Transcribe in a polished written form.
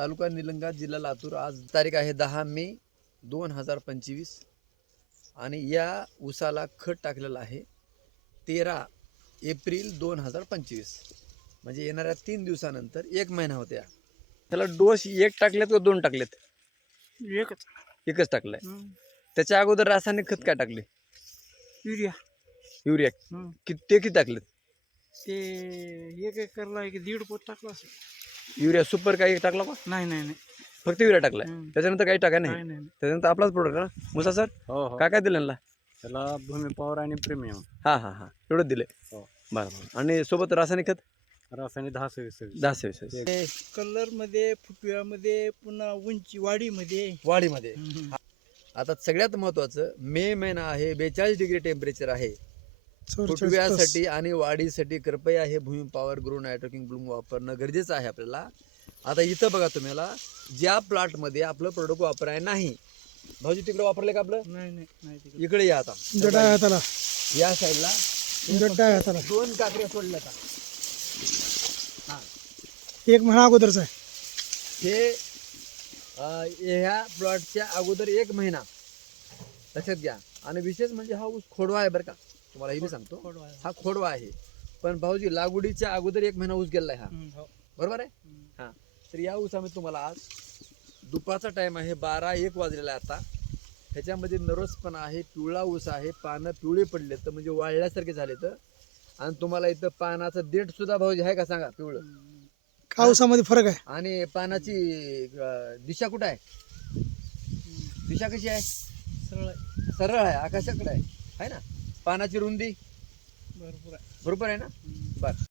तालुका निलंगा, जिल्हा लातूर. आज तारीख आहे 10 मे 2025 आणि या ऊसाला खत टाकलेलं आहे 13 एप्रिल 2025. म्हणजे येणाऱ्या 3 दिवसानंतर 1 महिना होत्या. त्याला डोस एक टाकलेत का 2 टाकलेत? एकच टाकलाय. त्याच्या अगोदर रासायनिक खत काय टाकले? युरिया किती टाकलेत? ते 1 एकरला 1.5 पोत टाकला असेल. युरिया सुपर काही टाकला का? नाही फक्त युरिया टाकलाय. त्याच्यानंतर काही टाका नाही. नाही. त्याच्यानंतर आपलाच प्रोडक्ट ना मुसा सर. हो काय दिलं ना? त्याला भूमी पॉवर आणि प्रीमियम. हा एवढंच दिलंय. हो. बरं. आणि सोबत रासायनिक खत रासायनिक 10-20 कलर मध्ये, फुटव्यामध्ये, पुन्हा उंची वाढीमध्ये. आता सगळ्यात महत्वाचं मे महिना आहे, 42 डिग्री टेम्परेचर आहे. फुटव्यासाठी आणि वाढीसाठी कृपया हे भूमी पॉवर ग्रो नायट्रोकिंग ब्लूम वापरणं गरजेचं आहे आपल्याला. आता इथं बघा तुम्हाला ज्या प्लॉट मध्ये आपलं प्रोडक्ट वापराय नाही, भाऊजी तिकडे वापरले का आपलं? नाही इकडे या आता. या साईडला 2 काकड्या सोडल्या का? एक महिना अगोदरच आहे हे ह्या प्लॉटच्या अगोदर 1 महिना लक्षात घ्या. आणि विशेष म्हणजे हा ऊस खोडवा आहे बरं का, तुम्हाला हे मी सांगतो. हा खोडवा आहे, पण भाऊजी लागवडीच्या अगोदर 1 महिना ऊस गेलाय हा, बरोबर आहे. हा, तर या ऊसामध्ये तुम्हाला आज दुपारचा टाइम आहे, 12-1 वाजलेला आहे आता. ह्याच्यामध्ये नरस पण आहे, पिवळा ऊस आहे, पानं पिवळे पडले तर म्हणजे वाळल्यासारखे झाले तर. आणि तुम्हाला इथं पानाचं देठ सुद्धा भाऊजी आहे का सांगा? पिवळं. का ऊसामध्ये फरक आहे? आणि पानाची दिशा कुठं आहे? दिशा कशी आहे? सरळ आहे, आकाशाकडे आहे ना. पानाची रुंदी बरोबर आहे ना. बर.